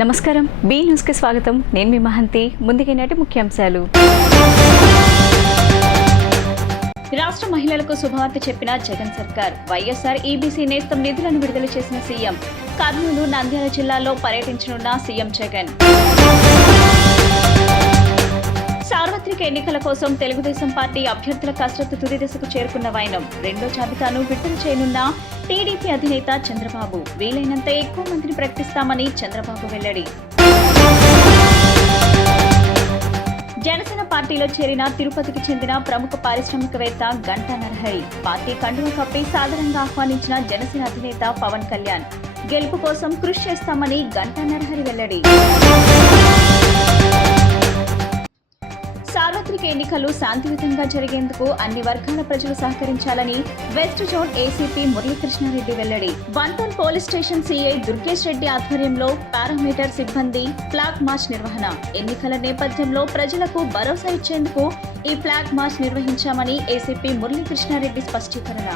నమస్కారం, B news కి స్వాగతం. నేను మీ మహంతి. ముందుగా నాటి ముఖ్యాంశాలు. రాష్ట్ర మహిళలకు శుభవార్త చెప్పిన జగన్ సర్కార్. వైఎస్ఆర్ ఈబీసీ నేస్తం నిధులను విడుదల చేసిన సీఎం. కర్నూలు, నంద్యాల జిల్లాల్లో పర్యటించనున్న సీఎం జగన్. సార్వత్రిక ఎన్నికల కోసం తెలుగుదేశం పార్టీ అభ్యర్థుల కసరత్తు తుది దశకు చేరుకున్న వైనం. రెండో జాబితాను విడుదల చేయనున్న టీడీపీ అధినేత చంద్రబాబు. వీలైనంత ఎక్కువ మందిని ప్రకటిస్తామని చంద్రబాబు వెల్లడి. జనసేన పార్టీలో చేరిన తిరుపతికి చెందిన ప్రముఖ పారిశ్రామికవేత్త గంటా నరహరి. పార్టీ కండువా కప్పి సాదరంగా ఆహ్వానించిన జనసేన అధినేత పవన్ కళ్యాణ్. గెలుపు కోసం కృషి చేస్తామని గంటా నరహరి వెల్లడి. సార్వత్రిక ఎన్నికలు శాంతియుతంగా జరిగేందుకు అన్ని వర్గాల ప్రజలు సహకరించాలని వెస్ట్ జోన్ ఏసీపీ మురళీకృష్ణారెడ్డి వెల్లడి. బంతల్ police station CI Durgesh Reddy ఆధ్వర్యంలో పారామీటర్ సిబ్బంది ఫ్లాగ్ మార్చ్ నిర్వహణ. ఎన్నికల నేపథ్యంలో ప్రజలకు భరోసా ఇచ్చేందుకు ఈ flag March నిర్వహించామని ACP Murali Krishna Reddy స్పష్టీకరణ.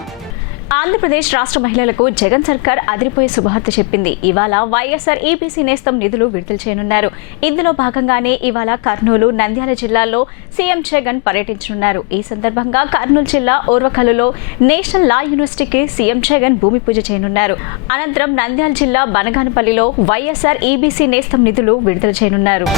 Andhra Pradesh రాష్ట్ర మహిళలకు జగన్ సర్కార్ అదిరిపోయే శుభవార్త చెప్పింది. ఇవాళ వైఎస్ఆర్ ఈబీసీ నేస్తం నిధులు విడుదల చేయనున్నారు. ఇందులో భాగంగానే ఇవాళ కర్నూలు, నంద్యాల జిల్లాల్లో సీఎం జగన్ పర్యటించనున్నారు. ఈ సందర్భంగా కర్నూలు జిల్లా ఓర్వకల్లులో నేషనల్ లా యూనివర్సిటీకి సీఎం జగన్ భూమి పూజ చేయనున్నారు. అనంతరం నంద్యాల జిల్లా బనగానపల్లిలో వైఎస్ఆర్ ఈబీసీ నేస్తం నిధులు విడుదల చేయనున్నారు.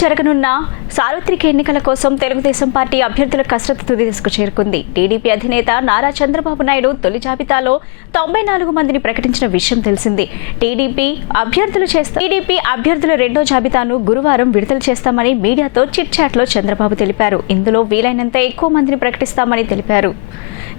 జరగనున్న సార్వత్రిక ఎన్నికల కోసం తెలుగుదేశం పార్టీ అభ్యర్థుల కసరత్తు తుది దశకు చేరుకుంది. టీడీపీ అధినేత నారా చంద్రబాబు నాయుడు తొలి జాబితాలో 94 మందిని ప్రకటించిన విషయం తెలిసింది. టీడీపీ అభ్యర్థుల రెండో జాబితాను గురువారం విడుదల చేస్తామని మీడియాతో చిట్ చాట్లో చంద్రబాబు తెలిపారు. ఇందులో వీలైనంత ఎక్కువ మందిని ప్రకటిస్తామని తెలిపారు.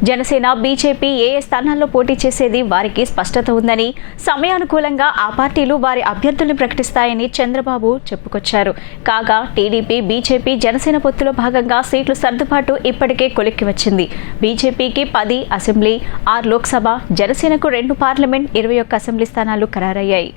జనసేన, బీజేపీ ఏ స్థానాల్లో పోటీ చేసేది వారికి స్పష్టత ఉందని, సమయానుకూలంగా ఆ పార్టీలు వారి అభ్యర్థుల్ని ప్రకటిస్తాయని చంద్రబాబు చెప్పుకొచ్చారు. కాగా టీడీపీ, బీజేపీ, జనసేన పొత్తులో భాగంగా సీట్ల సర్దుబాటు ఇప్పటికే కొలిక్కి వచ్చింది. బీజేపీకి 10 అసెంబ్లీ, 6 లోక్సభ, జనసేనకు 2 పార్లమెంట్, 21 అసెంబ్లీ స్థానాలు ఖరారయ్యాయి.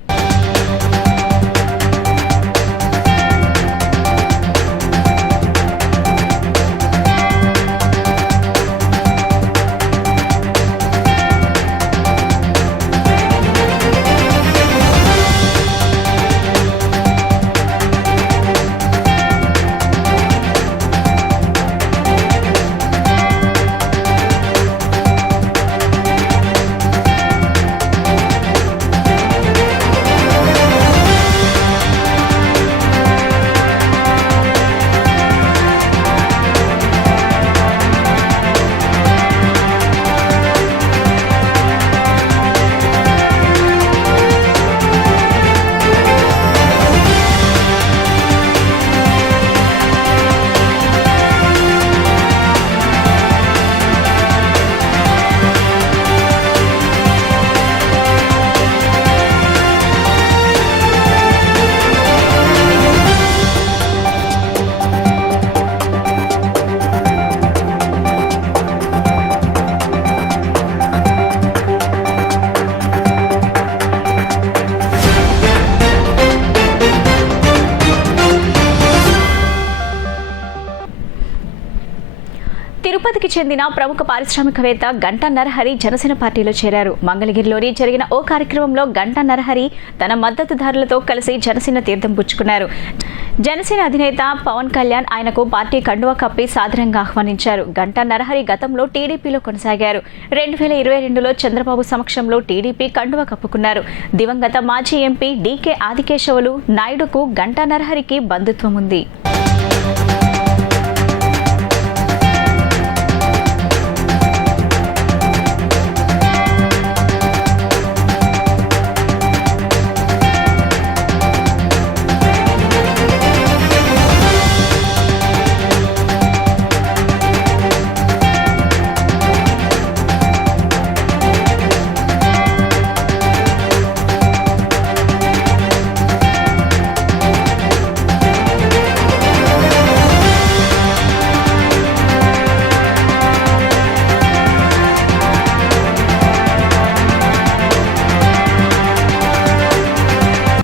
తిరుపతికి చెందిన ప్రముఖ పారిశ్రామికవేత్త గంటా నరహరి జనసేన పార్టీలో చేరారు. మంగళగిరిలోని జరిగిన ఓ కార్యక్రమంలో గంటా నరహరి తన మద్దతుదారులతో కలిసి జనసేన తీర్థం పుచ్చుకున్నారు. జనసేన అధినేత పవన్ కళ్యాణ్ ఆయనకు పార్టీ కండువా కప్పి సాదరంగా ఆహ్వానించారు. గంటా నరహరి గతంలో టీడీపీలో కొనసాగారు. 2022లో చంద్రబాబు సమక్షంలో టీడీపీ కండువా కప్పుకున్నారు. దివంగత మాజీ ఎంపీ డీకే ఆదికేశవులు నాయుడుకు గంటా నరహరికి బంధుత్వం ఉంది.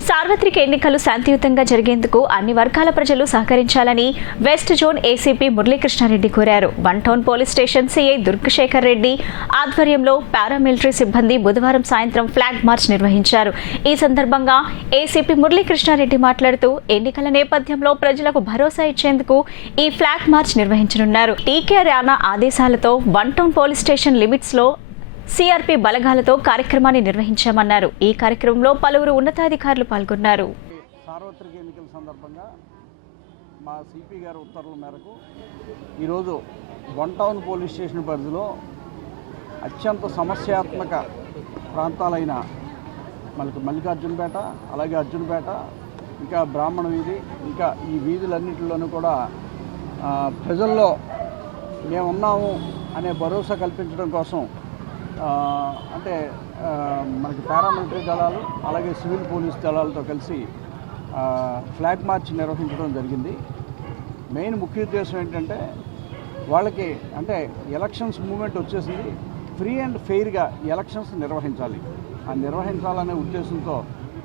సార్వత్రిక ఎన్నికలు శాంతియుతంగా జరిగేందుకు అన్ని వర్గాల ప్రజలు సహకరించాలని వెస్ట్ జోన్ ఏసీపీ మురళీకృష్ణారెడ్డి కోరారు. One town police station CI దుర్గశేఖర్ Reddy ఆధ్వర్యంలో పారామిలిటరీ సిబ్బంది బుధవారం సాయంత్రం ఫ్లాగ్ మార్చ్ నిర్వహించారు. ఈ సందర్భంగా ఏసీపీ మురళీకృష్ణారెడ్డి మాట్లాడుతూ ఎన్నికల నేపథ్యంలో ప్రజలకు భరోసా ఇచ్చేందుకు ఈ ఫ్లాగ్ మార్చ్ నిర్వహించనున్నారు. టీకే రాణా ఆదేశాలతో one town police station limits లో సిఆర్పీ బలగాలతో కార్యక్రమాన్ని నిర్వహించామన్నారు. ఈ కార్యక్రమంలో పలువురు ఉన్నతాధికారులు పాల్గొన్నారు. సార్వత్రిక ఎన్నికల సందర్భంగా మా సిపి గారి ఉత్తర్వుల మేరకు ఈరోజు వన్ టౌన్ పోలీస్ స్టేషన్ పరిధిలో అత్యంత సమస్యాత్మక ప్రాంతాలైన మనకు మల్లికార్జునపేట, అలాగే అర్జునపేట, ఇంకా బ్రాహ్మణ వీధి, ఇంకా ఈ వీధులన్నింటిలోనూ కూడా ప్రజల్లో మేమున్నాము అనే భరోసా కల్పించడం కోసం అంటే మనకి పారామిలిటరీ దళాలు అలాగే సివిల్ పోలీస్ దళాలతో కలిసి ఫ్లాగ్ మార్చ్ నిర్వహించడం జరిగింది. మెయిన్ ముఖ్య ఉద్దేశం ఏంటంటే వాళ్ళకి అంటే ఎలక్షన్స్ మూమెంట్ వచ్చేసింది, ఫ్రీ అండ్ ఫెయిర్గా ఎలక్షన్స్ నిర్వహించాలనే ఉద్దేశంతో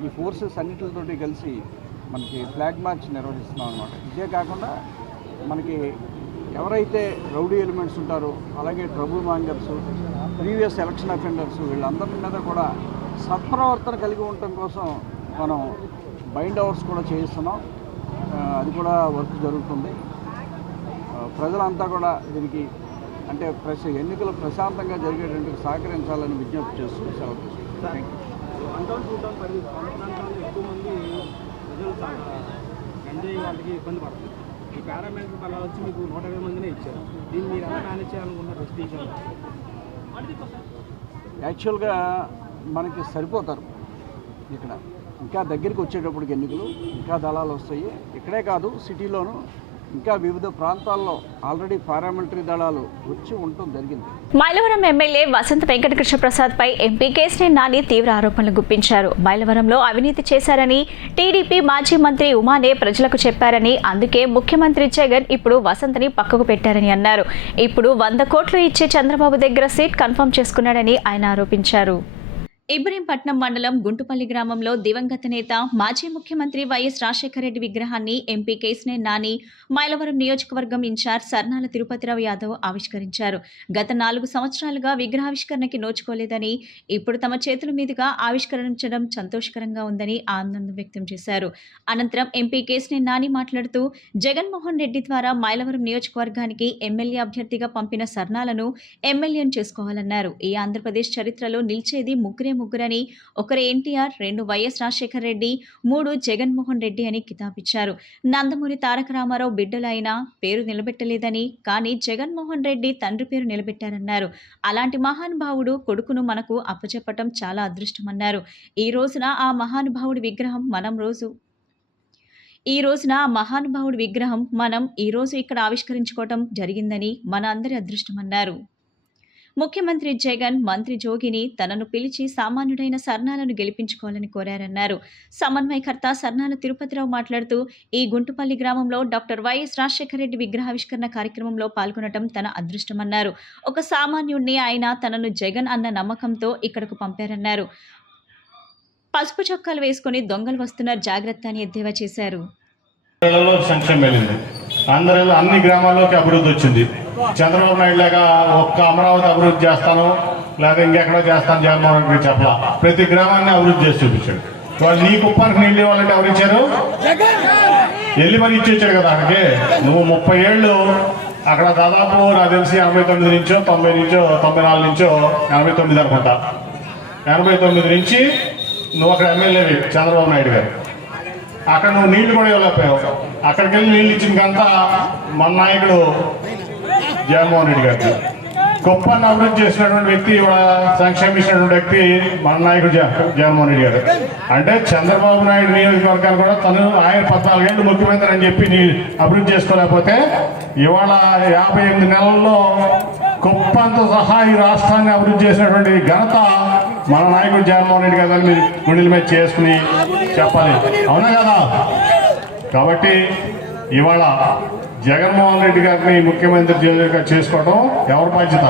ఈ ఫోర్సెస్ అన్నిటితోటి కలిసి మనకి ఫ్లాగ్ మార్చ్ నిర్వహిస్తున్నాం అన్నమాట. ఇదే కాకుండా మనకి ఎవరైతే రౌడీ ఎలిమెంట్స్ ఉంటారో అలాగే trouble mongers, previous election offenders వీళ్ళందరి మీద కూడా సత్ప్రవర్తన కలిగి ఉండటం కోసం మనం బైండ్ అవర్స్ కూడా చేయిస్తున్నాం. అది కూడా వర్క్ జరుగుతుంది. ప్రజలంతా కూడా దీనికి అంటే ఎన్నికలు ప్రశాంతంగా జరిగేటందుకు సహకరించాలని విజ్ఞప్తి చేస్తూ సెలవు తీసుకుంటాం. ఇబ్బంది పడుతుంది. ఈ పారామిలిటరీ వల్ల వచ్చి మీకు 120 మందినే ఇచ్చారు. దీన్ని మీరు ఎలా మేనేజ్ చేయాలనుకున్నారు? యాక్చువల్గా మనకి సరిపోతారు. ఇక్కడ ఇంకా దగ్గరికి వచ్చేటప్పటికి ఎన్నికలు ఇంకా దళాలు వస్తాయి. ఇక్కడే కాదు సిటీలోనూ ఇంకా వివిధ ప్రాంతాల్లో ఆల్రెడీ పారామిలిటరీ దళాలు వచ్చి ఉండటం జరిగింది. మైలవరం ఎమ్మెల్యే వసంత వెంకటకృష్ణ ప్రసాద్ పై ఎంపీ కేశినేని నాని తీవ్ర ఆరోపణలు గుప్పించారు. మైలవరంలో అవినీతి చేశారని టీడీపీ మాజీ మంత్రి ఉమానే ప్రజలకు చెప్పారని, అందుకే ముఖ్యమంత్రి జగన్ ఇప్పుడు వసంతని పక్కకు పెట్టారని అన్నారు. ఇప్పుడు 100 కోట్లు ఇచ్చే చంద్రబాబు దగ్గర సీట్ కన్ఫర్మ్ చేసుకున్నాడని ఆయన ఆరోపించారు. ఇబ్రహీంపట్నం మండలం గుంటుపల్లి గ్రామంలో దివంగత నేత మాజీ ముఖ్యమంత్రి వైఎస్ రాజశేఖర రెడ్డి విగ్రహాన్ని ఎంపీ కేశినేని నాని, మైలవరం నియోజకవర్గం ఇన్ఛార్జ్ సర్నాల తిరుపతిరావు యాదవ్ ఆవిష్కరించారు. గత 4 సంవత్సరాలుగా విగ్రహావిష్కరణకి నోచుకోలేదని, ఇప్పుడు తమ చేతుల మీదుగా ఆవిష్కరించడం సంతోషకరంగా ఉందని ఆనందం వ్యక్తం చేశారు. అనంతరం ఎంపీ కేశినేని నాని మాట్లాడుతూ జగన్మోహన్ రెడ్డి ద్వారా మైలవరం నియోజకవర్గానికి ఎమ్మెల్యే అభ్యర్థిగా పంపిన సర్నాలను ఎమ్మెల్యేను చేసుకోవాలన్నారు. ఈ ఆంధ్రప్రదేశ్ చరిత్రలో నిలిచేది ముగ్గురని, ఒకరు ఎన్టీఆర్, 2 వైఎస్ రాజశేఖర రెడ్డి, 3 జగన్మోహన్ రెడ్డి అని కితాబిచ్చారు. నందమూరి తారక రామారావు బిడ్డలు అయినా పేరు నిలబెట్టలేదని, కానీ జగన్మోహన్ రెడ్డి తండ్రి పేరు నిలబెట్టారన్నారు. అలాంటి మహానుభావుడు కొడుకును మనకు అప్పచెప్పటం చాలా అదృష్టమన్నారు. ఈ రోజున ఆ మహానుభావుడి విగ్రహం మనం ఈ రోజు ఇక్కడ ఆవిష్కరించుకోవటం జరిగిందని మన అందరి అదృష్టమన్నారు. ముఖ్యమంత్రి జగన్ మంత్రి జోగిని తనను పిలిచి సామాన్యుడైన సర్నాలను గెలిపించుకోవాలని కోరారన్నారు. సమన్వయకర్త సర్నాల తిరుపతిరావు మాట్లాడుతూ ఈ గుంటుపల్లి గ్రామంలో డాక్టర్ వైఎస్ రాజశేఖర రెడ్డి విగ్రహావిష్కరణ కార్యక్రమంలో పాల్గొనడం తన అదృష్టమన్నారు. ఒక సామాన్యుడిని ఆయన తనను జగన్ అన్న నమ్మకంతో ఇక్కడకు పంపారన్నారు. పసుపు చొక్కాలు వేసుకుని దొంగలు వస్తున్నారు, జాగ్రత్త అని ఎద్దేవా చేశారు. అన్ని గ్రామాల్లోకి అభివృద్ధి వచ్చింది. చంద్రబాబు నాయుడు లాగా ఒక్క అమరావతి అభివృద్ధి చేస్తాను లేదా ఇంకెక్కడో చేస్తాను జగన్మోహన్ రెడ్డి చెప్పలా. ప్రతి గ్రామాన్ని అభివృద్ధి చేసి చూపించాడు. వాళ్ళు నీ కుప్పానికి నీళ్ళు ఇవ్వాలంటే ఎవరు ఇచ్చారు? వెళ్ళి మరి ఇచ్చేచ్చాడు కదా అక్కడికి. నువ్వు 30 ఏళ్ళు అక్కడ దాదాపు నాకు తెలిసి 89 నుంచో 90 నుంచో 94 నుంచో 89 అనుకుంటా, 89 నుంచి నువ్వు అక్కడ ఎమ్మెల్యేవి చంద్రబాబు నాయుడు గారు. అక్కడ నువ్వు నీళ్లు కూడా ఇవ్వలేకపోయావు. అక్కడికి వెళ్ళి నీళ్ళు ఇచ్చినకంతా మన నాయకుడు జగన్మోహన్ రెడ్డి గారు. గొప్పని అభివృద్ధి చేసినటువంటి వ్యక్తి, సంక్షేమించినటువంటి వ్యక్తి మన నాయకుడు జగన్మోహన్ రెడ్డి గారు. అంటే చంద్రబాబు నాయుడు నియోజకవర్గాన్ని కూడా ఆయన 14 ఏళ్ళు ముఖ్యమంత్రి అని చెప్పి అభివృద్ధి చేసుకోలేకపోతే ఇవాళ 58 నెలల్లో గొప్పంతో సహా ఈ రాష్ట్రాన్ని అభివృద్ధి చేసినటువంటి ఘనత మన నాయకుడు జగన్మోహన్ రెడ్డి గారు మీరు గుండెల మీద చేసుకుని చెప్పాలి. అవునా కదా? కాబట్టి ఇవాళ జగన్మోహన్ రెడ్డి గారిని ముఖ్యమంత్రి చేసుకోవడం ఎవరి బాధ్యత?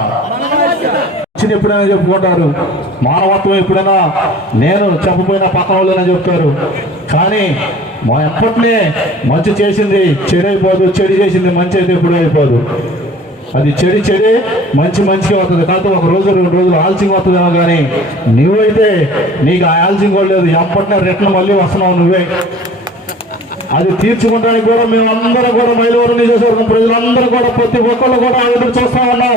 ఎప్పుడైనా చెప్పుకుంటారు, మానవత్వం ఎప్పుడైనా నేను చెప్పపోయినా పక్కన వాళ్ళైనా చెప్తారు. కానీ మా ఎప్పటినే మంచి చేసింది చెడు అయిపోదు, చెడు చేసింది మంచి అయితే ఎప్పుడు అయిపోదు. అది చెడే మంచి మంచిగా అవుతుంది. కాకపోతే 1 రోజు 2 రోజులు ఆలస్యంగా అవుతుందేమో, కానీ నువ్వైతే నీకు ఆ ఆలస్యం కూడా లేదు. ఎప్పటినే రిటర్న్ మళ్ళీ వస్తున్నావు నువ్వే. అది తీర్చుకోవడానికి కూడా మేమందరం కూడా మైలవరం నియోజకవర్గం ప్రజలందరూ కూడా ప్రతి ఒక్కళ్ళు కూడా ఎదురు చూస్తా ఉన్నాం.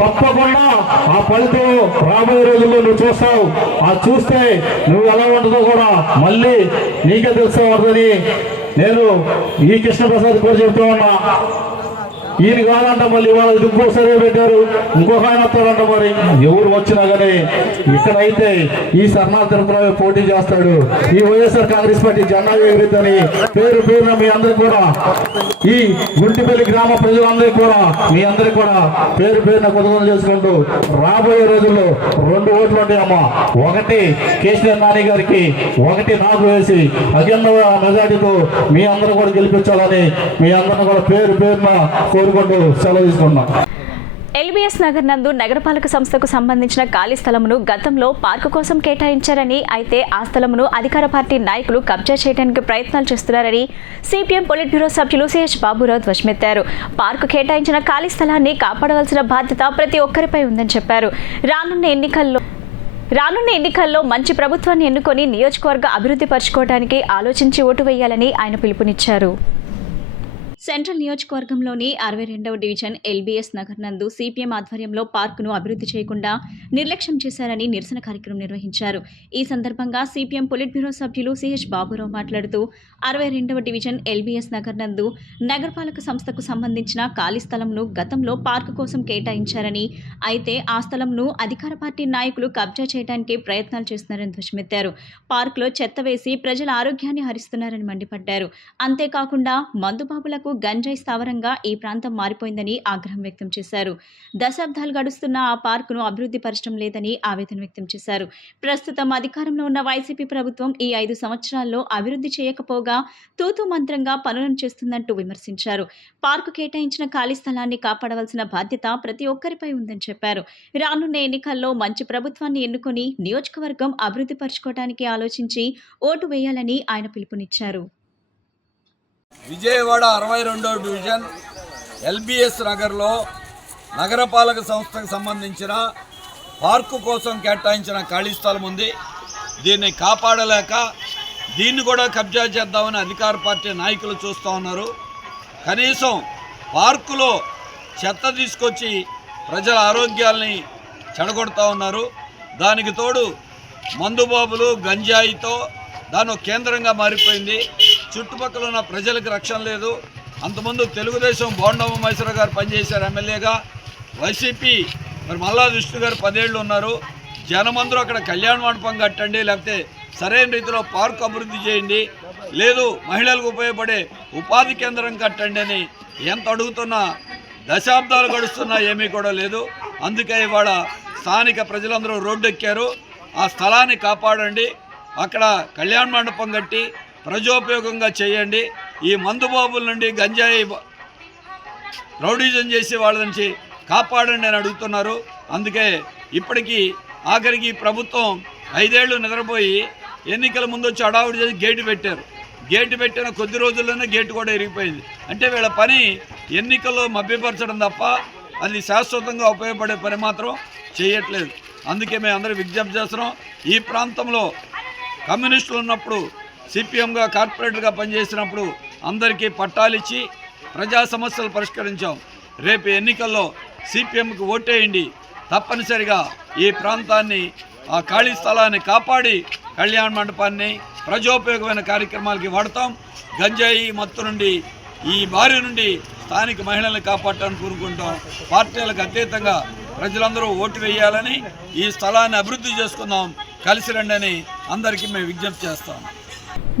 తప్పకుండా ఆ ఫలితం రాబోయే రోజుల్లో నువ్వు చూస్తావు. ఆ చూస్తే నువ్వు ఎలా ఉంటుందో కూడా మళ్ళీ నీకే తెలుసుకోవద్దని నేను ఈ కృష్ణప్రసాద్ కూడా చెప్తా ఉన్నా. ఈయన కాదంట మళ్ళీ ఇవాళ ఇంకోసారి పెట్టారు, ఇంకొక ఆయన వస్తాడంట. మరి ఎవరు వచ్చినా కానీ ఇక్కడైతే ఈ సర్నాథ్ తిరుపతిలో పోటీ చేస్తాడు. ఈ వైఎస్ఆర్ కాంగ్రెస్ పార్టీ జెండా ఎగురుతుందని పేరున మీ అందరికి కూడా, ఈ గుంటిపల్లి గ్రామ ప్రజలందరికీ కూడా, మీ అందరికి కూడా పేరున కొనుగోలు చేసుకుంటూ రాబోయే రోజుల్లో 2 ఓట్లు ఉంటాయమ్మా. 1 కేసీఆర్ నాని గారికి, 1 నాకు వేసి అఖండ మెజార్టీతో మీ అందరూ కూడా గెలిపించాలని మీ అందరిని కూడా పేరున కోరుకుంటూ సెలవు తీసుకున్నాం. ఎల్బీఎస్ నగర్ నందు నగరపాలక సంస్థకు సంబంధించిన ఖాళీ స్థలమును గతంలో పార్కు కోసం కేటాయించారని, అయితే ఆ స్థలమును అధికార పార్టీ నాయకులు కబ్జా చేయడానికి ప్రయత్నాలు చేస్తున్నారని సిపిఎం పొలిట్ బ్యూరో సభ్యులు సిహెచ్ బాబురావు ధ్వజమెత్తారు. పార్కు కేటాయించిన ఖాళీ స్థలాన్ని కాపాడవలసిన బాధ్యత ప్రతి ఒక్కరిపై ఉందని చెప్పారు. రానున్న ఎన్నికల్లో మంచి ప్రభుత్వాన్ని ఎన్నుకొని నియోజకవర్గ అభివృద్ధి పరచుకోవడానికి ఆలోచించి ఓటు వేయాలని ఆయన పిలుపునిచ్చారు. సెంట్రల్ నియోజకవర్గంలోని 62వ డివిజన్ ఎల్బీఎస్ నగర్ నందు సిపిఎం ఆధ్వర్యంలో పార్కును అభివృద్ధి చేయకుండా నిర్లక్ష్యం చేశారని నిరసన కార్యక్రమం నిర్వహించారు. ఈ సందర్భంగా సిపిఎం పొలిట్ బ్యూరో సభ్యులు సిహెచ్ బాబురావు మాట్లాడుతూ 62వ డివిజన్ ఎల్బీఎస్ నగర్ నందు నగరపాలక సంస్థకు సంబంధించిన ఖాళీ స్థలంను గతంలో పార్కు కోసం కేటాయించారని, అయితే ఆ స్థలంను అధికార పార్టీ నాయకులు కబ్జా చేయడానికి ప్రయత్నాలు చేస్తున్నారని ధ్వజమెత్తారు. పార్కులో చెత్త వేసి ప్రజల ఆరోగ్యాన్ని హరిస్తున్నారని మండిపడ్డారు. అంతేకాకుండా మందుబాబులకు గంజాయి స్థావరంగా ఈ ప్రాంతం మారిపోయిందని ఆగ్రహం వ్యక్తం చేశారు. దశాబ్దాలు గడుస్తున్న ఆ పార్కును అభివృద్ధి పరచడం లేదని ఆవేదన వ్యక్తం చేశారు. ప్రస్తుతం అధికారంలో ఉన్న వైసీపీ ప్రభుత్వం ఈ 5 సంవత్సరాల్లో అభివృద్ధి చేయకపోగా తూతూ మంత్రంగా పనులను చేస్తుందంటూ విమర్శించారు. పార్కు కేటాయించిన ఖాళీ స్థలాన్ని కాపాడవలసిన బాధ్యత ప్రతి ఒక్కరిపై ఉందని చెప్పారు. రానున్న ఎన్నికల్లో మంచి ప్రభుత్వాన్ని ఎన్నుకొని నియోజకవర్గం అభివృద్ధి పరచుకోవడానికి ఆలోచించి ఓటు వేయాలని ఆయన పిలుపునిచ్చారు. విజయవాడ 62వ డివిజన్ ఎల్బీఎస్ నగర్లో నగరపాలక సంస్థకు సంబంధించిన పార్కు కోసం కేటాయించిన ఖాళీ స్థలం ఉంది. దీన్ని కాపాడలేక దీన్ని కూడా కబ్జా చేద్దామని అధికార పార్టీ నాయకులు చూస్తూ ఉన్నారు. కనీసం పార్కులో చెత్త తీసుకొచ్చి ప్రజల ఆరోగ్యాల్ని చెడగొడుతూ ఉన్నారు. దానికి తోడు మందుబాబులు గంజాయితో దాని కేంద్రంగా మారిపోయింది. చుట్టుపక్కల ఉన్న ప్రజలకు రక్షణ లేదు. అంతకుముందు తెలుగుదేశం బోండమ్మ మైసూర్ గారు పనిచేశారు ఎమ్మెల్యేగా. వైసీపీ మరి మల్లా విష్ణు గారు 10 ఏళ్ళు ఉన్నారు. జనమందరూ అక్కడ కళ్యాణ మండపం కట్టండి, లేకపోతే సరైన రీతిలో పార్కు అభివృద్ధి చేయండి, లేదు మహిళలకు ఉపయోగపడే ఉపాధి కేంద్రం కట్టండి అని ఎంత అడుగుతున్నా దశాబ్దాలు గడుస్తున్నా ఏమీ కూడా లేదు. అందుకే ఇవాళ స్థానిక ప్రజలందరూ రోడ్డు ఎక్కారు. ఆ స్థలాన్ని కాపాడండి, అక్కడ కళ్యాణ మండపం కట్టి ప్రజోపయోగంగా చేయండి, ఈ మందుబాబుల నుండి గంజాయి రౌడీజం చేసి వాళ్ళ నుంచి కాపాడండి అని అడుగుతున్నారు. అందుకే ఇప్పటికీ ఆఖరికి ప్రభుత్వం 5 ఏళ్ళు నిద్రపోయి ఎన్నికల ముందు వచ్చి అడావుడి చేసి గేటు పెట్టారు. గేటు పెట్టిన కొద్ది రోజుల్లోనే గేటు కూడా ఇరిగిపోయింది. అంటే వీళ్ళ పని ఎన్నికల్లో మభ్యపరచడం తప్ప అది శాశ్వతంగా ఉపయోగపడే పని మాత్రం చేయట్లేదు. అందుకే మేము అందరూ విజ్ఞప్తి చేస్తున్నాం. ఈ ప్రాంతంలో కమ్యూనిస్టులు ఉన్నప్పుడు సిపిఎంగా కార్పొరేటర్గా పనిచేసినప్పుడు అందరికీ పట్టాలిచ్చి ప్రజా సమస్యలు పరిష్కరించాం. రేపు ఎన్నికల్లో సిపిఎంకి ఓటేయండి. తప్పనిసరిగా ఈ ప్రాంతాన్ని, ఆ ఖాళీ స్థలాన్ని కాపాడి కళ్యాణ మండపాన్ని ప్రజోపయోగమైన కార్యక్రమాలకి వాడతాం. గంజాయి మత్తు నుండి, ఈ బారి నుండి స్థానిక మహిళల్ని కాపాడటానికి కోరుకుంటాం. పార్టీలకు అతీతంగా ప్రజలందరూ ఓటు వేయాలని, ఈ స్థలాన్ని అభివృద్ధి చేసుకుందాం, కలిసి రండి అందరికీ మేము విజ్ఞప్తి చేస్తాం.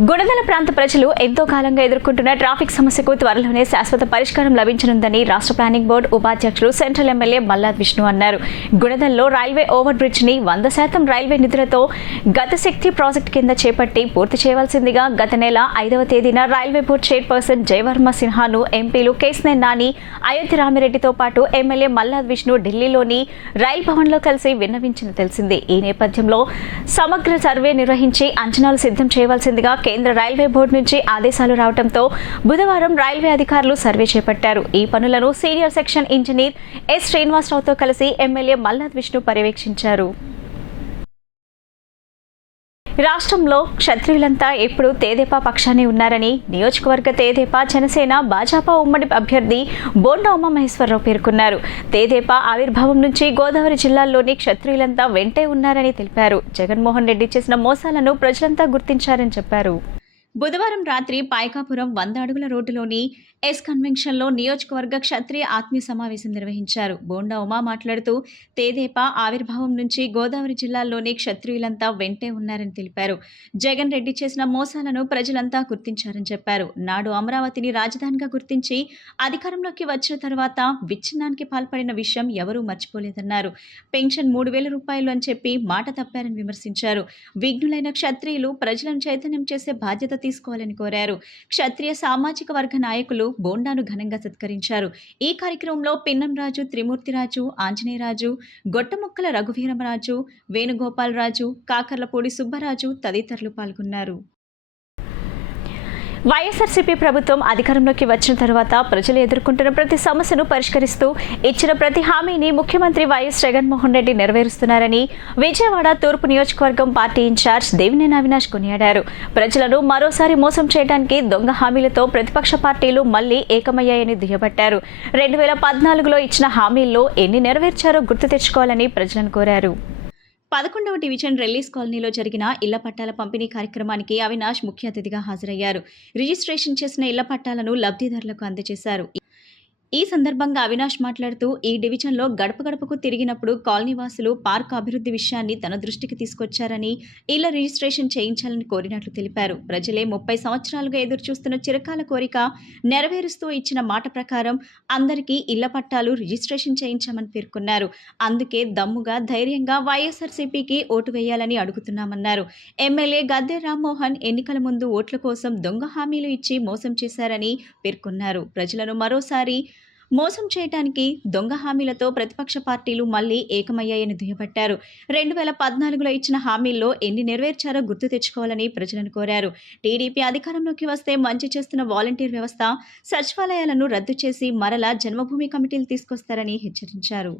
గుణదల ప్రాంత ప్రజలు ఎంతో కాలంగా ఎదుర్కొంటున్న ట్రాఫిక్ సమస్యకు త్వరలోనే శాశ్వత పరిష్కారం లభించనుందని రాష్ట్ర ప్లానింగ్ బోర్డు ఉపాధ్యక్షులు సెంట్రల్ ఎమ్మెల్యే మల్లాద్ విష్ణు అన్నారు. గుణదల్లో రైల్వే ఓవర్ బ్రిడ్జ్ ని 100% రైల్వే నిధులతో గతశక్తి ప్రాజెక్టు కింద చేపట్టి పూర్తి చేయవలసిందిగా గత నెల 5వ తేదీన రైల్వే బోర్డు చైర్పర్సన్ జయవర్మ సిన్హాను ఎంపీలు కేశినేని నాని, అయోధ్య రామిరెడ్డితో పాటు ఎమ్మెల్యే మల్లాద్ విష్ణు ఢిల్లీలోని రైల్ భవన్లో కలిసి విన్నవించిన తెలిసింది. ఈ నేపథ్యంలో సమగ్ర సర్వే నిర్వహించి అంచనాలు సిద్ధం చేయవలసిందిగా కేంద్ర రైల్వే బోర్డు నుంచి ఆదేశాలు రావడంతో బుధవారం రైల్వే అధికారులు సర్వే చేపట్టారు. ఈ పనులను సీనియర్ సెక్షన్ ఇంజనీర్ ఎస్ శ్రీనివాసరావుతో కలిసి ఎమ్మెల్యే మల్లాద్ విష్ణు పర్యవేక్షించారు. రాష్ట్రంలో క్షత్రియులంతా ఎప్పుడు తేదేపా పక్షానే ఉన్నారని నియోజకవర్గ తేదేపా, జనసేన, భాజపా ఉమ్మడి అభ్యర్థి బోండా ఉమామహేశ్వరరావు పేర్కొన్నారు. తేదేపా ఆవిర్భావం నుంచి గోదావరి జిల్లాల్లోని క్షత్రియులంతా వెంటే ఉన్నారని తెలిపారు. జగన్మోహన్ రెడ్డి చేసిన మోసాలను ప్రజలంతా గుర్తించారని చెప్పారు. బుధవారం రాత్రి పాయకాపురం 100 అడుగుల రోడ్డులోని ఎస్ కన్వెన్షన్లో నియోజకవర్గ క్షత్రియ ఆత్మీయ సమావేశం నిర్వహించారు. బోండా ఉమా మాట్లాడుతూ తేదేపా ఆవిర్భావం నుంచి గోదావరి జిల్లాల్లోని క్షత్రియులంతా వెంటే ఉన్నారని తెలిపారు. జగన్ రెడ్డి చేసిన మోసాలను ప్రజలంతా గుర్తించారని చెప్పారు. నాడు అమరావతిని రాజధానిగా గుర్తించి అధికారంలోకి వచ్చిన తర్వాత విచ్ఛిన్నానికి పాల్పడిన విషయం ఎవరూ మర్చిపోలేదన్నారు. పెన్షన్ 3000 రూపాయలు అని చెప్పి మాట తప్పారని విమర్శించారు. విఘ్నులైన క్షత్రియులు ప్రజలను చైతన్యం చేసే బాధ్యత తీసుకోవాలని కోరారు. క్షత్రియ సామాజిక వర్గ నాయకులు బోండాను ఘనంగా సత్కరించారు. ఈ కార్యక్రమంలో పిన్నంరాజు, త్రిమూర్తిరాజు, ఆంజనేయరాజు, గొట్టముక్కల రఘువీరమరాజు, వేణుగోపాలరాజు, కాకర్లపూడి సుబ్బరాజు తదితరులు పాల్గొన్నారు. వైఎస్ఆర్సీపీ ప్రభుత్వం అధికారంలోకి వచ్చిన తర్వాత ప్రజలు ఎదుర్కొంటున్న ప్రతి సమస్యను పరిష్కరిస్తూ ఇచ్చిన ప్రతి హామీని ముఖ్యమంత్రి వైఎస్ జగన్మోహన్ రెడ్డి నెరవేరుస్తున్నారని విజయవాడ తూర్పు నియోజకవర్గం పార్టీ ఇన్ఛార్జ్ దేవినేని అవినాష్ కొనియాడారు. ప్రజలను మరోసారి మోసం చేయడానికి దొంగ హామీలతో ప్రతిపక్ష పార్టీలు మళ్లీ ఏకమయ్యాయని దుయ్యబట్టారు. 2014లో ఇచ్చిన హామీల్లో ఎన్ని నెరవేర్చారో గుర్తు తెచ్చుకోవాలని ప్రజలను కోరారు. 11వ డివిజన్ రెల్లీస్ కాలనీలో జరిగిన ఇళ్ల పట్టాల పంపిణీ కార్యక్రమానికి అవినాష్ ముఖ్య అతిథిగా హాజరయ్యారు. రిజిస్ట్రేషన్ చేసిన ఇళ్ల పట్టాలను లబ్ధిదారులకు అందజేశారు. ఈ సందర్భంగా అవినాష్ మాట్లాడుతూ ఈ డివిజన్లో గడప గడపకు తిరిగినప్పుడు కాలనీవాసులు పార్క్ అభివృద్ధి విషయాన్ని తన దృష్టికి తీసుకొచ్చారని, ఇళ్ల రిజిస్ట్రేషన్ చేయించాలని కోరినట్లు తెలిపారు. ప్రజలే 30 సంవత్సరాలుగా ఎదురుచూస్తున్న చిరకాల కోరిక నెరవేరుస్తూ ఇచ్చిన మాట ప్రకారం అందరికీ ఇళ్ల పట్టాలు రిజిస్ట్రేషన్ చేయించామని పేర్కొన్నారు. అందుకే దమ్ముగా ధైర్యంగా వైఎస్ఆర్సీపీకి ఓటు వేయాలని అడుగుతున్నామన్నారు. ఎమ్మెల్యే గద్దె రామ్మోహన్ ఎన్నికల ముందు ఓట్ల కోసం దొంగ హామీలు ఇచ్చి మోసం చేశారని పేర్కొన్నారు. ప్రజలను మరోసారి మోసం చేయడానికి దొంగ హామీలతో ప్రతిపక్ష పార్టీలు మళ్లీ ఏకమయ్యాయని దుయ్యబట్టారు. 2014లో ఇచ్చిన హామీల్లో ఎన్ని నెరవేర్చారో గుర్తు తెచ్చుకోవాలని ప్రజలను కోరారు. టీడీపీ అధికారంలోకి వస్తే మంచి చేస్తున్న వాలంటీర్ వ్యవస్థ, సచివాలయాలను రద్దు చేసి మరలా జన్మభూమి కమిటీలు తీసుకొస్తారని హెచ్చరించారు.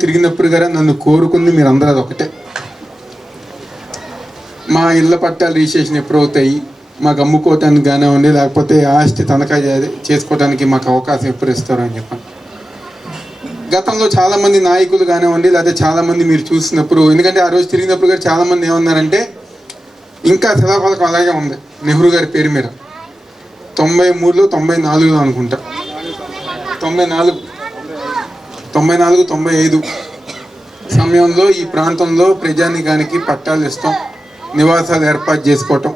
తిరిగినప్పుడు గారా నన్ను కోరుకుంది మీరందరూ అదొకటే. మా ఇళ్ల పట్టాలు రిజిస్ట్రేషన్ ఎప్పుడు అవుతాయి, మాకు అమ్ముకోవటానికి కానివ్వండి, లేకపోతే ఆస్తి తనఖా చేసుకోవడానికి మాకు అవకాశం ఎప్పుడు ఇస్తారు అని చెప్పాను. గతంలో చాలామంది నాయకులు కానివ్వండి, లేకపోతే చాలామంది మీరు చూసినప్పుడు, ఎందుకంటే ఆ రోజు తిరిగినప్పుడు గారు చాలామంది ఏమన్నారంటే ఇంకా శిలాఫలకం అలాగే ఉంది నెహ్రూ గారి పేరు మీద. 93లో 94లో అనుకుంటా, 94, 95 సమయంలో ఈ ప్రాంతంలో ప్రజానీకానికి పట్టాలు ఇస్తాం, నివాసాలు ఏర్పాటు చేసుకోవటం.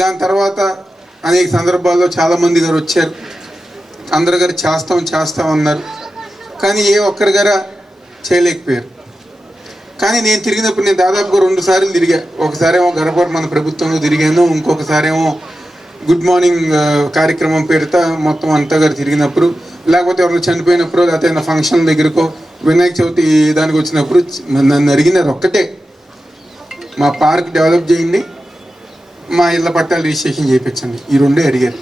దాని తర్వాత అనేక సందర్భాల్లో చాలామంది గారు వచ్చారు, అందరు గారు చేస్తాం అన్నారు, కానీ ఏ ఒక్కరి గారు చేయలేకపోయారు. కానీ నేను తిరిగినప్పుడు నేను దాదాపుగా 2 సార్లు తిరిగా. ఒకసారేమో గర్భవరం మన ప్రభుత్వంలో తిరిగాను, ఇంకొకసారేమో గుడ్ మార్నింగ్ కార్యక్రమం పేరుతో మొత్తం అంతా గారు తిరిగినప్పుడు, లేకపోతే ఎవరైనా చనిపోయినప్పుడు, లేకపోతే ఏదైనా ఫంక్షన్ దగ్గరకో వినాయక చవితి దానికి వచ్చినప్పుడు నన్ను అడిగినారు ఒక్కటే, మా పార్క్ డెవలప్ చేయండి, మా ఇళ్ళ పట్టాలు రిజిస్ట్రేషన్ చేయించండి. ఈ 2 అడిగారు.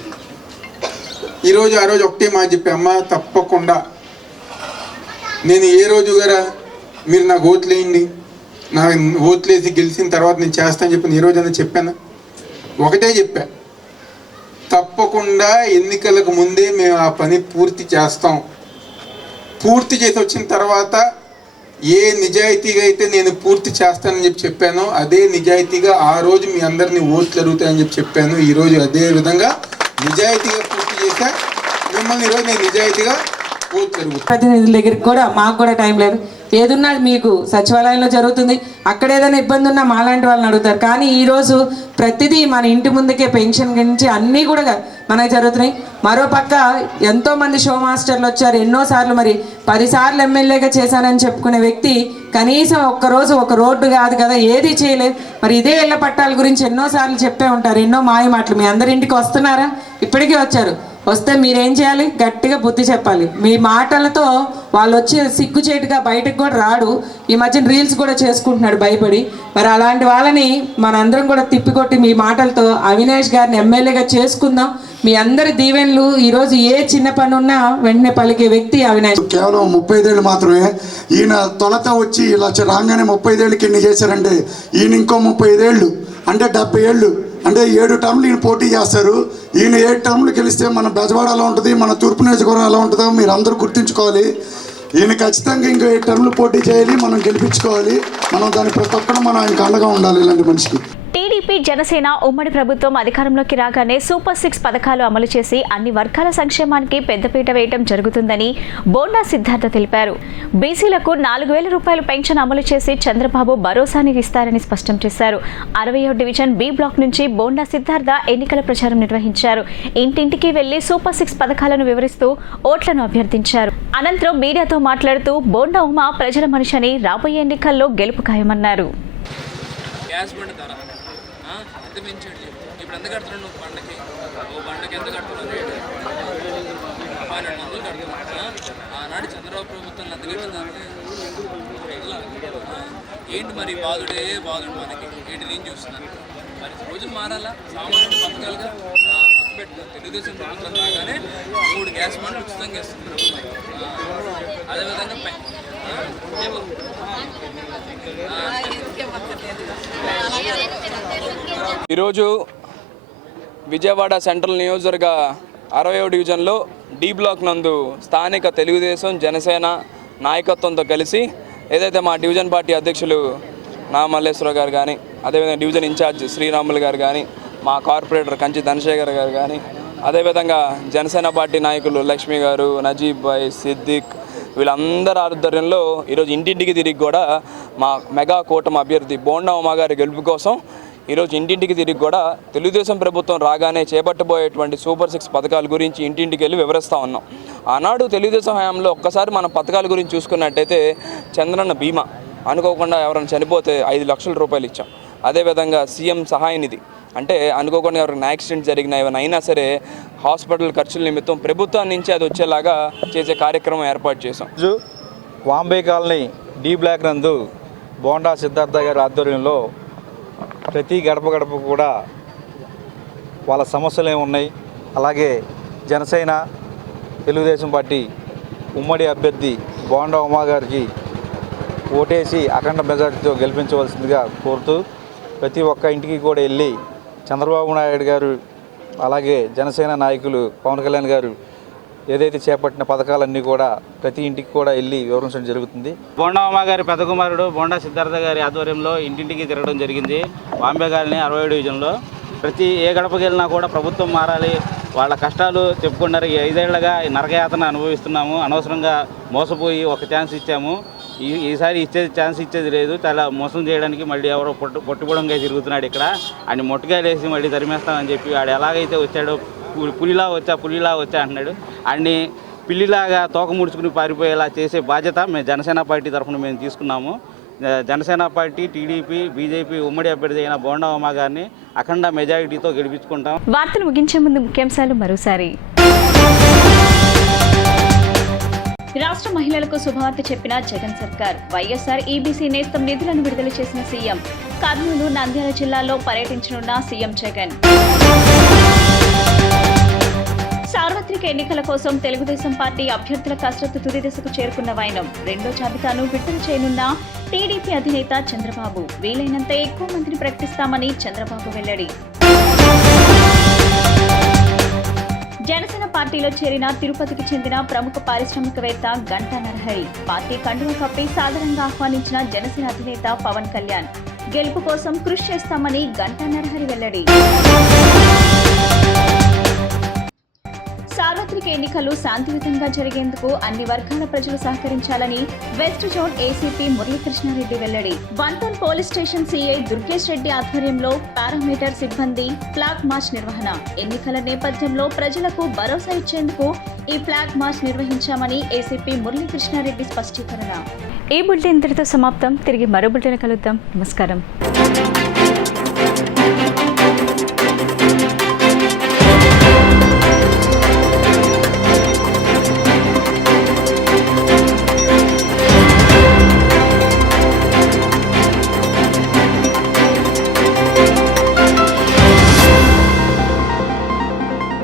ఆ రోజు ఒకటే మాట చెప్పి, అమ్మ తప్పకుండా నేను ఏ రోజు గారా మీరు నాకు ఓట్లేయండి, నాకు ఓట్లేసి గెలిచిన తర్వాత నేను చేస్తానని చెప్పి ఏ రోజైనా చెప్పాను? ఒకటే చెప్పా, తప్పకుండా ఎన్నికలకు ముందే మేము ఆ పని పూర్తి చేస్తాం. పూర్తి చేసి వచ్చిన తర్వాత ఏ నిజాయితీగా అయితే నేను పూర్తి చేస్తానని చెప్పానో అదే నిజాయితీగా ఆ రోజు మీ అందరినీ ఓట్లు అడుగుతాయని చెప్పాను. ఈరోజు అదే విధంగా నిజాయితీగా పూర్తి చేశా. మిమ్మల్ని ఈరోజు నేను నిజాయితీగా ఓట్లు అడుగుతాను. ప్రతినిధుల దగ్గరికి కూడా మాకు కూడా టైం లేదు. ఏదున్నా మీకు సచివాలయంలో జరుగుతుంది, అక్కడ ఏదైనా ఇబ్బంది ఉన్నా మాలాంటి వాళ్ళని అడుగుతారు. కానీ ఈరోజు ప్రతిదీ మన ఇంటి ముందుకే పెన్షన్ గురించి అన్నీ కూడా మనకు జరుగుతున్నాయి. మరోపక్క ఎంతోమంది షో మాస్టర్లు వచ్చారు, ఎన్నోసార్లు మరి 10 సార్లు ఎమ్మెల్యేగా చేశానని చెప్పుకునే వ్యక్తి కనీసం ఒక్కరోజు ఒక రోడ్డు కాదు కదా ఏది చేయలేదు. మరి ఇదే ఇళ్ల పట్టాల గురించి ఎన్నోసార్లు చెప్పే ఉంటారు, ఎన్నో మాయ మాటలు. మీ అందరి ఇంటికి వస్తున్నారా? ఇప్పటికీ వచ్చారు. వస్తే మీరేం చేయాలి? గట్టిగా బుద్ధి చెప్పాలి. మీ మాటలతో వాళ్ళు వచ్చి సిగ్గుచేటుగా బయటకు కూడా రాడు. ఈ మధ్యన రీల్స్ కూడా చేసుకుంటున్నాడు భయపడి. మరి అలాంటి వాళ్ళని మనందరం కూడా తిప్పికొట్టి మీ మాటలతో అవినాష్ గారిని ఎమ్మెల్యేగా చేసుకుందాం. మీ అందరి దీవెనలు. ఈరోజు ఏ చిన్న పని ఉన్నా వెంటనే పలికే వ్యక్తి అవినాష్. కేవలం 35 ఏళ్ళు మాత్రమే. ఈయన తొలత వచ్చి ఇలా రాగానే 35 ఏళ్ళకి ఎన్ని చేశారంటే, ఈయన ఇంకో 35 ఏళ్ళు అంటే 70 ఏళ్ళు, అంటే 7 టర్ములు ఈయన పోటీ చేస్తారు. ఈయన 7 టర్ములు గెలిస్తే మన బెజవాడ ఎలా ఉంటుంది, మన తూర్పు నియోజకవర్గం ఎలా ఉంటుందో మీరు అందరూ గుర్తుంచుకోవాలి. ఈయన ఖచ్చితంగా ఇంకో 7 టర్ములు పోటీ చేయాలి, మనం గెలిపించుకోవాలి. మనం దాని ప్రతి ఒక్కరు మనం ఆయనకు అండగా ఉండాలి ఇలాంటి మనిషికి. టీడీపీ జనసేన ఉమ్మడి ప్రభుత్వం అధికారంలోకి రాగానే సూపర్ 6 పథకాలు అమలు చేసి అన్ని వర్గాల సంక్షేమానికి పెద్దపీట వేయడం జరుగుతుందని బోండా సిద్ధార్థ తెలిపారు. బీసీలకు 4,000 రూపాయలు పెన్షన్ అమలు చేసి చంద్రబాబు భరోసాని ఇస్తారని స్పష్టం చేశారు. 60వ డివిజన్ బి బ్లాక్ నుంచి బోండా సిద్ధార్థ ఎన్నికల ప్రచారం నిర్వహించారు. ఇంటింటికి వెళ్లి సూపర్ 6 పథకాలను వివరిస్తూ ఓట్లను అభ్యర్థించారు. అనంతరం మీడియాతో మాట్లాడుతూ బోండా ఉమా ప్రజల మనిషిని రాబోయే ఎన్నికల్లో గెలుపు ఖాయమన్నారు. ఎంత పెంచండి ఇప్పుడు ఎంత కడుతున్నావు? నువ్వు బండకి ఎంత కడుతున్నావు? రేటు 1200 కడుతున్నావు. ఆనాడు చంద్రబాబు ప్రభుత్వం ఎంత కట్టిందంటే ఏంటి మరి బాధుడే బాధుడు మనకి ఏంటి నేను చూస్తున్నాను. మరి రోజులు మారాలా, సామాన్యుడు బతకాలిగా. పెట్టుకో తెలుగుదేశం ప్రభుత్వం రాగానే 3 గ్యాస్ బండ్లు ఉచితంగా ఇస్తుంది ప్రభుత్వం. అదేవిధంగా ఈరోజు విజయవాడ సెంట్రల్ నియోజకవర్గ 60వ డివిజన్లో డి బ్లాక్ నందు స్థానిక తెలుగుదేశం జనసేన నాయకత్వంతో కలిసి ఏదైతే మా డివిజన్ పార్టీ అధ్యక్షులు నామల్లేశ్వరరావు గారు కానీ, అదేవిధంగా డివిజన్ ఇన్ఛార్జ్ శ్రీరాములు గారు కానీ, మా కార్పొరేటర్ కంచి ధనశేఖర్ గారు కానీ, అదేవిధంగా జనసేన పార్టీ నాయకులు లక్ష్మి గారు, నజీబ్ భాయ్, సిద్దిక్, వీళ్ళందరి ఆధ్వర్యంలో ఈరోజు ఇంటింటికి తిరిగి కూడా మా మెగా కూటమి అభ్యర్థి బోండా ఉమా గారి గెలుపు కోసం ఈరోజు ఇంటింటికి తిరిగి కూడా తెలుగుదేశం ప్రభుత్వం రాగానే చేపట్టబోయేటువంటి సూపర్ 6 పథకాల గురించి ఇంటింటికి వెళ్ళి వివరిస్తూ ఉన్నాం. ఆనాడు తెలుగుదేశం హయాంలో ఒక్కసారి మనం పథకాల గురించి చూసుకున్నట్టయితే చంద్రన్న బీమా అనుకోకుండా ఎవరైనా చనిపోతే 5 లక్షల రూపాయలు ఇచ్చాం. అదేవిధంగా సీఎం సహాయ నిధి అంటే అనుకోకుండా ఎవరైనా యాక్సిడెంట్ జరిగినా ఏమైనా అయినా సరే హాస్పిటల్ ఖర్చుల నిమిత్తం ప్రభుత్వం నుంచి అది వచ్చేలాగా చేసే కార్యక్రమం ఏర్పాటు చేశాం. వాంబే కాలనీ డి బ్లాక్ నందు బోండా సిద్ధార్థ గారి ఆధ్వర్యంలో ప్రతి గడప గడప కూడా వాళ్ళ సమస్యలు ఏమున్నాయి, అలాగే జనసేన తెలుగుదేశం పార్టీ ఉమ్మడి అభ్యర్థి బోండా ఉమా గారికి ఓటేసి అఖండ మెజార్టీతో గెలిపించవలసిందిగా కోరుతూ ప్రతి ఒక్క ఇంటికి కూడా వెళ్ళి చంద్రబాబు నాయుడు గారు అలాగే జనసేన నాయకులు పవన్ కళ్యాణ్ గారు ఏదైతే చేపట్టిన పథకాలన్నీ కూడా ప్రతి ఇంటికి కూడా వెళ్ళి వివరించడం జరుగుతుంది. బోండా ఉమా గారి పెద్ద కుమారుడు బోండా సిద్ధార్థ గారి ఆధ్వర్యంలో ఇంటింటికి తిరగడం జరిగింది. వాంబే గారిని 60వ డివిజన్లో ప్రతి ఏ గడపకి వెళ్ళినా కూడా ప్రభుత్వం మారాలి, వాళ్ళ కష్టాలు చెప్పుకున్నారు. 5 ఏళ్లుగా నరకయాతన అనుభవిస్తున్నాము, అనవసరంగా మోసపోయి ఒక ఛాన్స్ ఇచ్చాము, ఈసారి ఛాన్స్ ఇచ్చేది లేదు, చాలా మోసం చేయడానికి మళ్ళీ ఎవరో పొట్టుబడంగా తిరుగుతున్నాడు ఇక్కడ, ఆయన మొట్టకాయలు వేసి మళ్ళీ తరిమేస్తామని చెప్పి ఆడు ఎలాగైతే వచ్చాడో పులిలా వచ్చా అంటున్నాడు. ఆయన్ని పిల్లిలాగా తోక ముడుచుకుని పారిపోయేలా చేసే బాధ్యత మేము జనసేన పార్టీ తరఫున మేము తీసుకున్నాము. జనసేన పార్టీ, టీడీపీ, బీజేపీ ఉమ్మడి అభ్యర్థి అయిన బోండా ఉమా గారిని అఖండ మెజారిటీతో గెలిపించుకుంటాం. వార్తలు ముగించే ముందు ముఖ్యాంశాలు మరోసారి. రాష్ట్ర మహిళలకు శుభవార్త చెప్పిన జగన్ సర్కార్. వైఎస్ఆర్ ఈబీసీ నేస్తం నిధులను విడుదల చేసిన సీఎం. కర్నూలు, నంద్యాల జిల్లాల్లో పర్యటించనున్న సీఎం జగన్. సార్వత్రిక ఎన్నికల కోసం తెలుగుదేశం పార్టీ అభ్యర్థుల కసరత్తు తుది దశకు చేరుకున్న వైనం. రెండో జాబితాను విడుదల చేయనున్న టీడీపీ అధినేత చంద్రబాబు. వీలైనంత ఎక్కువ మందిని ప్రకటిస్తామని చంద్రబాబు వెల్లడి. జనసేన పార్టీలో చేరిన తిరుపతికి చెందిన ప్రముఖ పారిశ్రామికవేత్త గంటా నరహరి. పార్టీ కండువా కప్పి సాదరంగా ఆహ్వానించిన జనసేన అధినేత పవన్ కళ్యాణ్. గెలుపు కోసం కృషి చేస్తామని గంటా నరహరి వెల్లడి. సార్వత్రిక ఎన్నికలు శాంతియుతంగా జరిగేందుకు అన్ని వర్గాల ప్రజలు సహకరించాలని వెస్ట్ జోన్ ఏసీపీ మురళీకృష్ణారెడ్డి వెల్లడి. బంతన్ police station CI Durgesh Reddy ఆధ్వర్యంలో పారామీటర్ సిబ్బంది ఫ్లాగ్ మార్చ్ నిర్వహణ. ఎన్నికల నేపథ్యంలో ప్రజలకు భరోసా ఇచ్చేందుకు ఈ ఫ్లాగ్ మార్చ్ నిర్వహించామని ఏసీపీ మురళీకృష్ణారెడ్డి స్పష్టీకరణ. ఈ బులెటిన్ ఇంతటితో సమాప్తం. తిరిగి మరో బులెటిన్ కలుద్దాం. నమస్కారం.